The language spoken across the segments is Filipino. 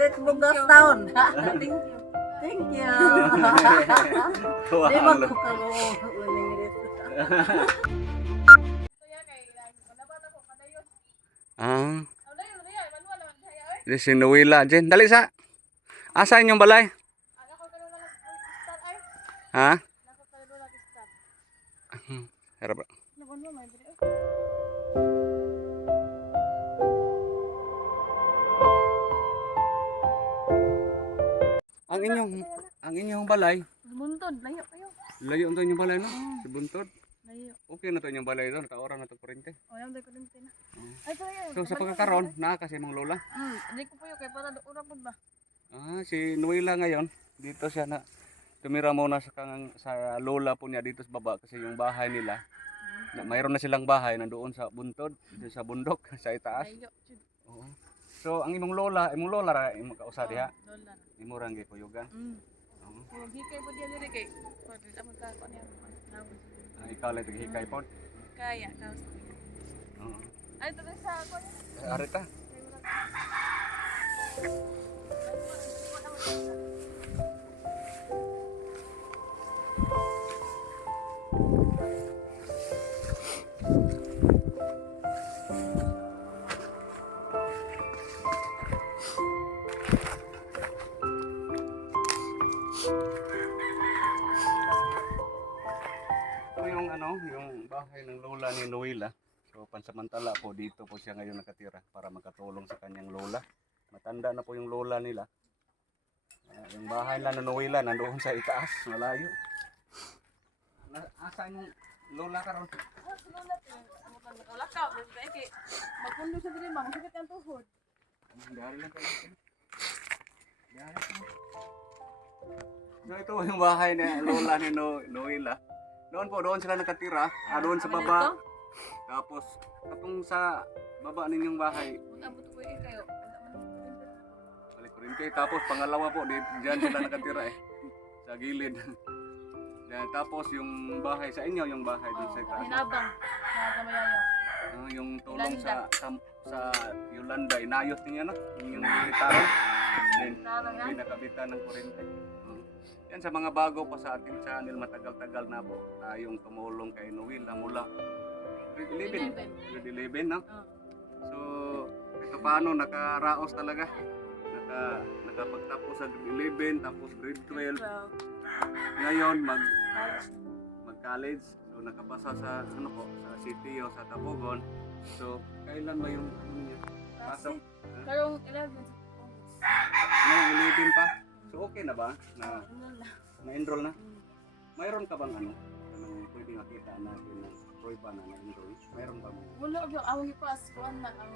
Ulit bugas taon. Thank you. Thank you. Di ba lo- ko karoon uling dito. Kaya kay lagi ko naman ako kadayon. Ang inyong ang inyong balay, Buntod, layo kayo. layo ang inyong balay no? Si Buntod. Layo. Okay na to inyong balay doon, taora na to kurente. O yan day ko din tina. Ay kaya. So sa pagkakaroon, naa kasi mong lola. Hmm, hindi ko puyo kay para ura pud ba. Ah, si Nuwila ngayon, dito siya na tumira muna sa kang sa lola po niya dito sa baba kasi yung bahay nila na mayroon na silang bahay nandoon sa buntod, dito sa bundok, sa itaas. Layo. Oo. So ang imong lola, imong lola ra imong kausa diha, Lola. imo ra gyud kuyugan. Oo. Kung hikay po diyan diri kay. Pwede amon ka ko niya. Ah, ikaw lang hikay pod. Kaya kaos. Oo. Ay to sa ako. Ari ta. Ito po po siya ngayon nakatira para makatulong sa kanyang lola. Matanda na po yung lola nila. Ah, yung bahay ng Noela nandoon sa itaas, malayo. Na, asan yung lola karon? Ah, si Lola. Amo kan nakalakaw. Magpundo sa dili ba, masakit ang tuhod. Dari lang kayo. Dari po. So ito yung bahay ni lola ni no, Noela. Doon po, doon sila nakatira. Ah, doon sa baba. Tapos, katong sa baba ninyong bahay, Kung abot ko eh kayo. balik kurente. Tapos, pangalawa po, di, dyan sila nakatira eh. Sa gilid. Yan, tapos, yung bahay sa inyo, yung bahay doon sa itaas. hinabang. Kamayayo. Ah, yung tulong sa, sa, sa Yolanda, inayos niya no? Yung militaron. Then, Sarang hindi yan. nakabitan ng kurente. Oh. Yan sa mga bago pa sa ating channel, matagal-tagal na po tayong tumulong kay Noel na mula grade 11. Grade 11, no? Oh. So, ito paano, nakaraos talaga. Naka, nakapagtapos sa grade 11, tapos grade 12. Ngayon, mag, mag-college. So, nakapasa sa, ano po, sa city o sa Tapogon. So, kailan ba yung, niya? Pasok? Karong 11 sa Ngayon, 11 pa. So, okay na ba? Na, na. na-enroll na? Mayroon ka bang ano? Anong pwede makita natin na Roy ba na na-enroll? Meron ba mo? Wala gyud ang hipas kuan na ang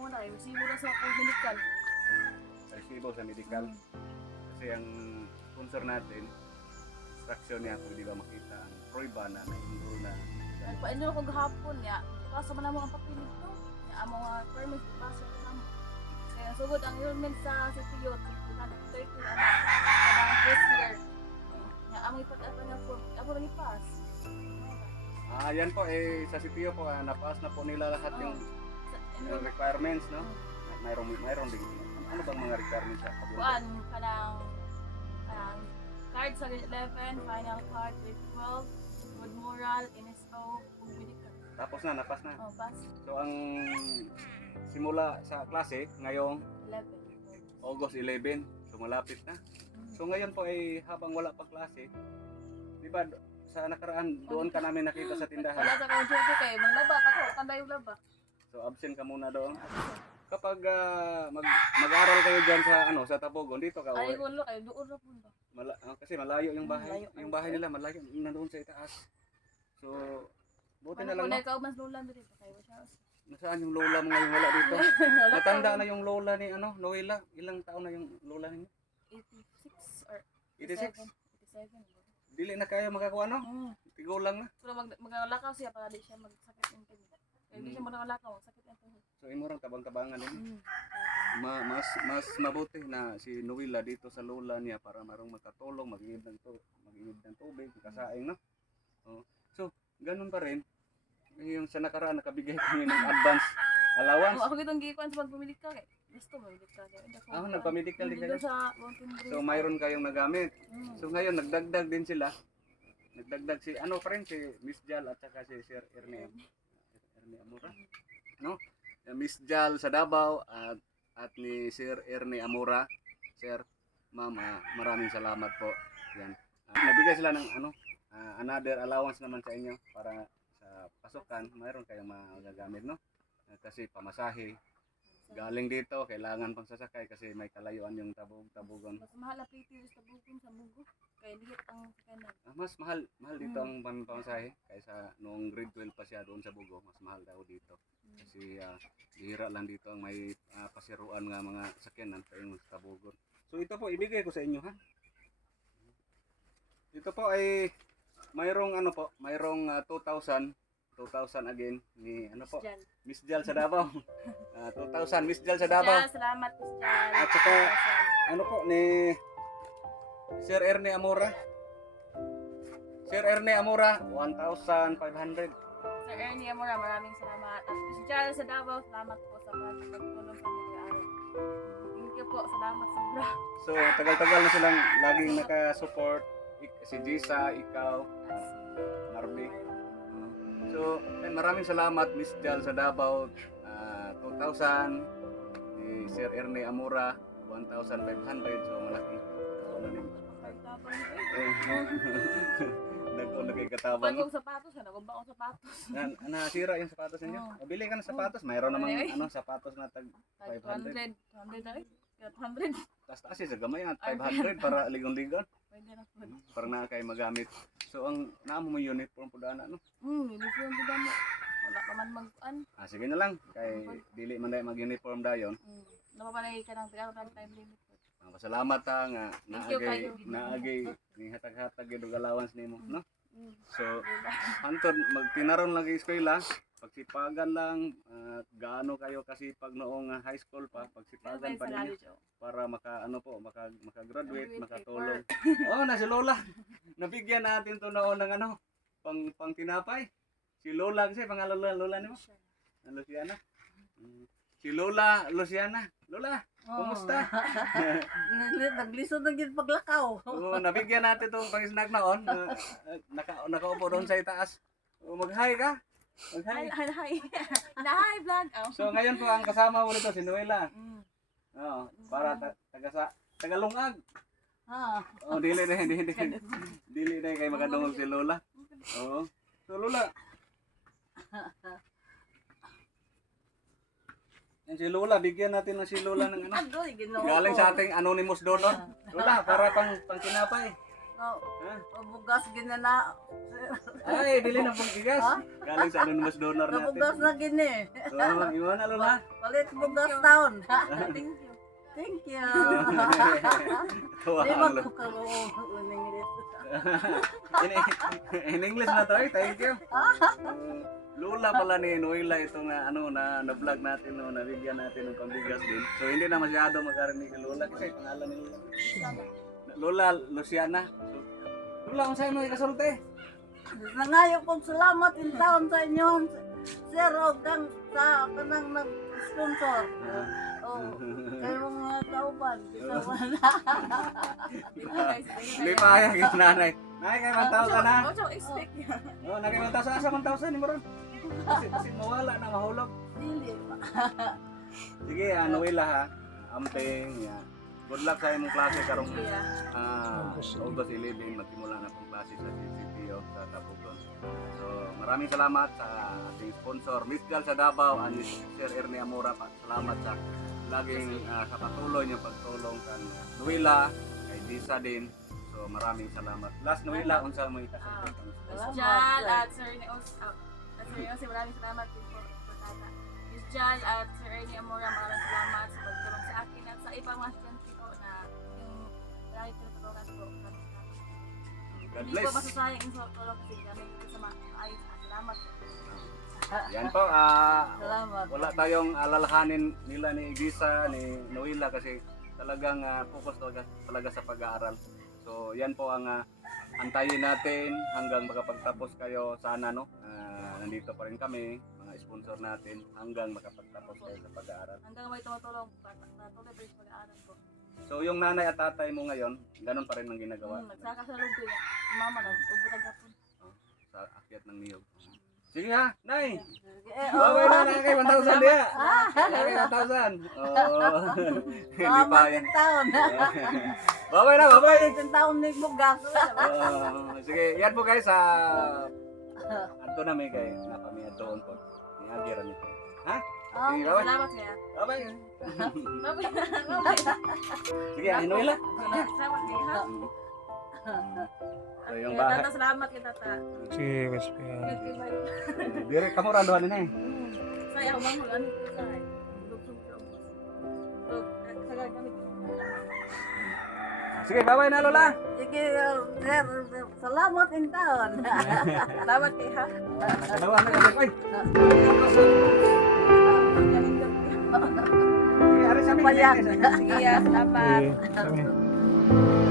muna yung simula sa akong medical. Resibo sa medical. Kasi ang sponsor natin, instruction niya kung di ba makita ang Roy ba na na-enroll na. Nagpa-enroll ko gahapon niya. Kaso man mo ang papinig to. Ang mga permit ipasok ko namo. Kaya sugod ang enrollment sa CPO, 330 yan po eh sa CPO po ah, napaas na po nila lahat yung Sa yung enrollment requirements, no? Mayroon mayroon din. Ano bang mga requirements sa kuan kanang kanang card sa grade 11, final card grade 12, good moral, NSO, ug medical. Tapos na, napas na. Oh, pass So ang simula sa klase ngayong 11. August 11, so malapit na. So ngayon po ay habang wala pa klase, di ba sa nakaraan doon ka namin nakita sa Wala tindahan. sa kong duty kayo, maglaba ako, kanday yung laba. So absent ka muna doon. Kapag ah, mag mag-aral kayo diyan sa ano sa Tapogon dito ka Ay, uwi. ko kayo, doon na po ba? Mala- ah, kasi malayo yung bahay. Malayo. Yung bahay nila malayo nandoon sa itaas. So buti Ano na po, lang no. na ikaw mas lulan dito kayo siya. Nasaan yung lola mo ngayon wala dito? Wala Matanda pa. na yung lola ni ano, Noela. Ilang taon na yung lola niyo? 86 or 86. 87. 87. Dili na kayo makakuha no? Mm. Tigo lang na. Pero mag magalakaw siya para di siya magsakit ng kanya. Kaya di Mm. siya magalakaw, sakit ang tuhod. So imurang tabang-tabangan din. Mm. Ma mas mas mabuti na si Noela dito sa lola niya para marong makatulong, mag-iib ng to, mag-iib ng tubig, kasaing no. Oh. So, ganun pa rin. Yung sa nakaraan nakabigay kami ng advance allowance. Oh, ako gitong gikuan sa pagpumili ka kay. Gusto mo, medical. Ah, nagpa-medical din kayo? Dito sa Mountain Breeze. So mayroon kayong nagamit. Mm. So ngayon nagdagdag din sila. Nagdagdag si ano pa rin si Miss Jal at saka si Sir Ernie Ernie Amura. No? Eh, Miss Jal sa Davao at at ni Sir Ernie Amura. Sir, Ma'am, ah, maraming salamat po. Yan. Ah, nabigay sila ng ano, ah, another allowance naman sa inyo para sa pasukan, mayroon kayong magagamit, no? Ah, kasi pamasahe, galing dito, kailangan pang sasakay kasi may kalayuan yung tabog tabugon. Mas mahal na plate sa bukong sa mugo. Kaya liit ang kanan. Ah, mas mahal mahal dito Mm. ang pan- pamasahe kaysa noong grade 12 pa siya doon sa Bugo, mas mahal daw dito. Mm. Kasi ah, bihira lang dito ang may ah, pasiruan nga mga sakyanan sa yung Tabugon. So ito po ibigay ko sa inyo ha. Ito po ay mayroong ano po, mayroong ah, 2,000 2,000 again ni ano po. Miss Jal sa Davao. Ah, 2,000 Miss Jal sa Davao. Diyan, salamat po dyan. At saka ano po ni Sir Ernie Amora. Sir Ernie Amora 1,500. Sir Ernie Amora, maraming salamat. At Miss Jal sa Davao, salamat po sa pagtulong sa mga araw. Thank you po, salamat sobra. So tagal-tagal na silang laging naka-support. Si Jisa, ikaw, Marby. So, eh, maraming salamat Miss Jal sa Davao, ah, 2,000. Ni Sir Ernie Amora, 1,500. So, malaki. Ano. Eh, Nag-o na kay katabang. Bagong sapatos, ano? Bagong sapatos. Na, nasira yung sapatos ninyo. Oo. O, bili ka ng sapatos. Mayroon namang Anyway. ano, sapatos na tag Tag 500. 200. 200 na rin. 200. taas taas sa gamay at 500 para ligon-ligon. Para na kay magamit. So, ang naamo mo uniform po daan ano? Hmm, uniform po damo. Wala pa man mag-an. Ah, sige na lang. Kay dili man dahil mag-uniform dayon. Hmm. Napapanay ka ng taga time limit po. Ah, pasalamat ta nga Thank you naagay naagay ni hatag-hatag gyud og allowance nimo, no? Hmm. So, hantod magtinaron lagi eskwela, pagsipagan lang at gaano kayo kasipag noong ah, high school pa, pagsipagan pa ninyo para maka ano po, maka maka-graduate, Graduate makatulong. Oh, na si Lola. Nabigyan natin to noon ng ano, pang pang tinapay. Si Lola kasi pangalan Lola, Lola nimo? Ang Luciana. Mm. Si Lola, Luciana. Lola, kumusta? Naglisod na gid paglakaw. Oo, nabigyan natin itong pang-snack noon. Uh, naka, nakaupo doon sa itaas. Oh, mag-hi ka. Hi, hi, hi. Vlog. Oh. So ngayon po ang kasama mo nito si Noela. Mm. Oo, para ta- taga sa Tagalungag. Ha. Oh, dili na, dili na. Dili na kay makadungog si Lola. Oo. So Lola. Yan si Lola, bigyan natin na si Lola ng ano. Agoy ginoo. Galing sa ating anonymous donor. Lola, para pang pang tinapay. Oh, Ha? bugas ginana. Ay, bili na pong bigas. Galing sa anonymous donor Nabugas natin. na gini. So, iwan na Lola. Palit bugas taon. Thank you. Thank you. Tuwa Di ang ba Lola. ko karoon uning in, in English na to, eh. thank you. Lola pala ni Noela ito na ano na na-vlog natin no, nabigyan natin ng pambigas din. So hindi na masyado magkarinig kay Lola kasi pangalan ni Lola. Lola Luciana. Lola, kung sa'yo mo ikasulti? Nangayo kong salamat in taon sa inyo. Sir, o kang sa kanang nag-sponsor. Oh, kayo mga kauban. Kita wala. Hindi pa kaya yung nanay. Nay, kay 1,000 na. Oh, so expect niya. Oh, nakay 1,000. Asa 1,000 ni Moron? Kasi, kasi mawala na, mahulog. Dili. Sige, ah, Noela ha. Amping, ya. Good luck sa imong klase karong ah, August 11 magsimula na pong klase sa CCTO sa Tapugon. So, maraming salamat sa ating sponsor, Miss Gal sa Davao and Miss Sir Ernie Amora pa. Salamat sa laging ah, sa patuloy niyo pagtulong kan Nuila, kay Disa din. So, maraming salamat. Last Nuila, unsa mo ikasulti? Miss Jal at Sir Neos. ah, At Sir Neos, maraming salamat din po. sa tata. Miss Jal at Sir Ernie Amora, maraming salamat sa pagtulong sa akin at sa ibang mga estudyante lagi ko tulungan ko. Maraming salamat. God Hindi ko bless. masasayang yung sa tulong kasi kami dito sa mga ayos. Salamat. Yan po, ah, Salamat. wala tayong alalahanin nila ni Igisa, ni Noela kasi talagang ah, focus talaga, talaga sa pag-aaral. So yan po ang ah, antayin natin hanggang makapagtapos kayo sana no. Ah, nandito pa rin kami, mga sponsor natin, hanggang makapagtapos kayo sa pag-aaral. Hanggang may tumutulong para na tuloy pa yung pag-aaral ko. So yung nanay at tatay mo ngayon, ganun pa rin ang ginagawa Hmm, nagsaka sa loob ko yan. Mama na, ugbutag hapon. sa akyat ng niyog. Sige ha, nay! Eh, oh. na na kay 1,000 diya! Kay 1,000! Oo. Hindi pa yan. taon. Baway na, baway! In taon ni Bugas. Oo. sige, yan po guys sa Adto na may kay napami adtoon po. Ni Agira nito. Oh, Sige, baway. Salamat kaya. Baway. Babay na, babay na. Sige, ano ila? Salamat kaya ha. So yung Kaya bahay. tata, salamat kay tata. Sige, Kuya Spian. Kaya kibay. Dire ka mo randuan ni nay. Saya ako mang ano ko sa kami. Sige, baway na lola. Sige, uh, sir, sir, salamat in taon. Salamat kay ha. Dalawa na kami. Ay, sa amin. Payak. Sige, salamat. Sige, kami.